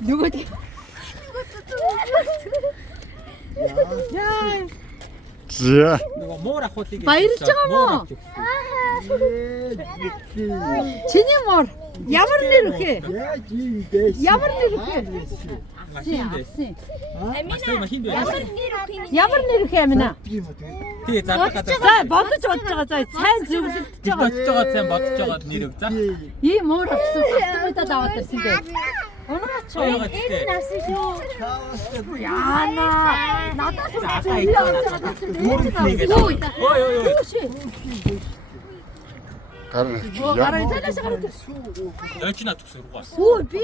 누구? За. Нөгөө муур ахуулыг Баярлж байгаа мó? Чиний мор ямар нэр өгөө? Ямар нэр өгөө? машин дээ. машин дээ. Ямар нэр өгөө амина? Тэгээ зардаг газар. За бодож байгаа. За сайн зөвлөж байгаа. Бодож байгаа сайн бодож байгаа нэр өг за. Ийм муур авсан. Автоматад аваад ирсэн бэ. Унаач. Яагаад тийм? Яана. Надад Заахаа ой. Гар. гараа цалаас гараад. Яа чи над төгсөргөө. Өө би